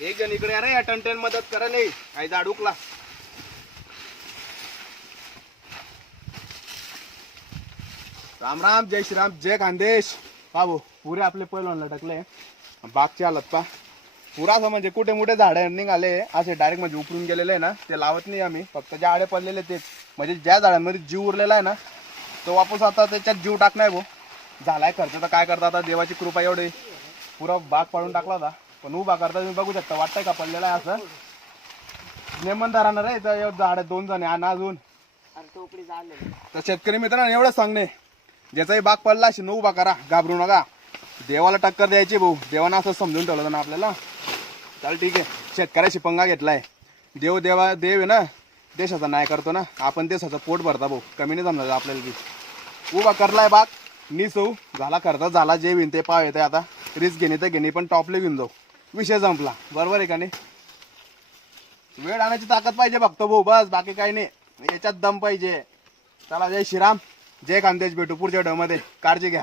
एक जण इकडे अरे या टनटन मदत करायला काही झाडूकला. राम राम, जय श्रीराम, जय खानदेश. बाबू पुरे आपले पैलवान लटकले बागच्या हालत पा. पुरा असं म्हणजे कुठे मोठे झाडं निघाले असे डायरेक्ट म्हणजे उकळून गेलेले आहे ना, ते लावत नाही आम्ही. फक्त जे आडे पडलेले तेच, म्हणजे ज्या झाडांमध्ये जीव उरलेला आहे ना तो वापस आता त्याच्यात जीव टाकणार भाऊ. झालाय खर्च तर काय करता, आता देवाची कृपा एवढी पुरा बाग पाडून टाकला होता. पण उभा करता तुम्ही बघू शकता, वाटतंय का पडलेला आहे असं. नेमंदार राहणार आहे झाड 2 जण आहे ना अजून. तर शेतकरी मित्रांनो एवढं सांगणे, ज्याचाही बाग पडला असेल न उभा करा, घाबरू नका. देवाला टक्कर द्यायची भाऊ, देवानं असं समजून ठेवलं ना आपल्याला. चल ठीक आहे, शेतकऱ्याशी पंगा घेतलाय. देव आहे ना, देशाचा न्याय करतो ना. आपण देशाचं पोट भरता भाऊ, कमी नाही समजायचं आपल्याला बी. उभा करलाय बाग, निसऊ झाला खर्च झाला, जे विन ते पाव येते. आता रिस्क घेणे तर घेणे, पण टॉपले घेऊन जाऊ, विषय संपला. बरोबर आहे का नाही? वेळ आणायची ताकद पाहिजे फक्त भाऊ, बस बाकी काही नाही. याच्यात दम पाहिजे. चला, जय श्रीराम, जय खानदेश. भेटू पुढच्या व्हिडिओमध्ये. काळजी घ्या.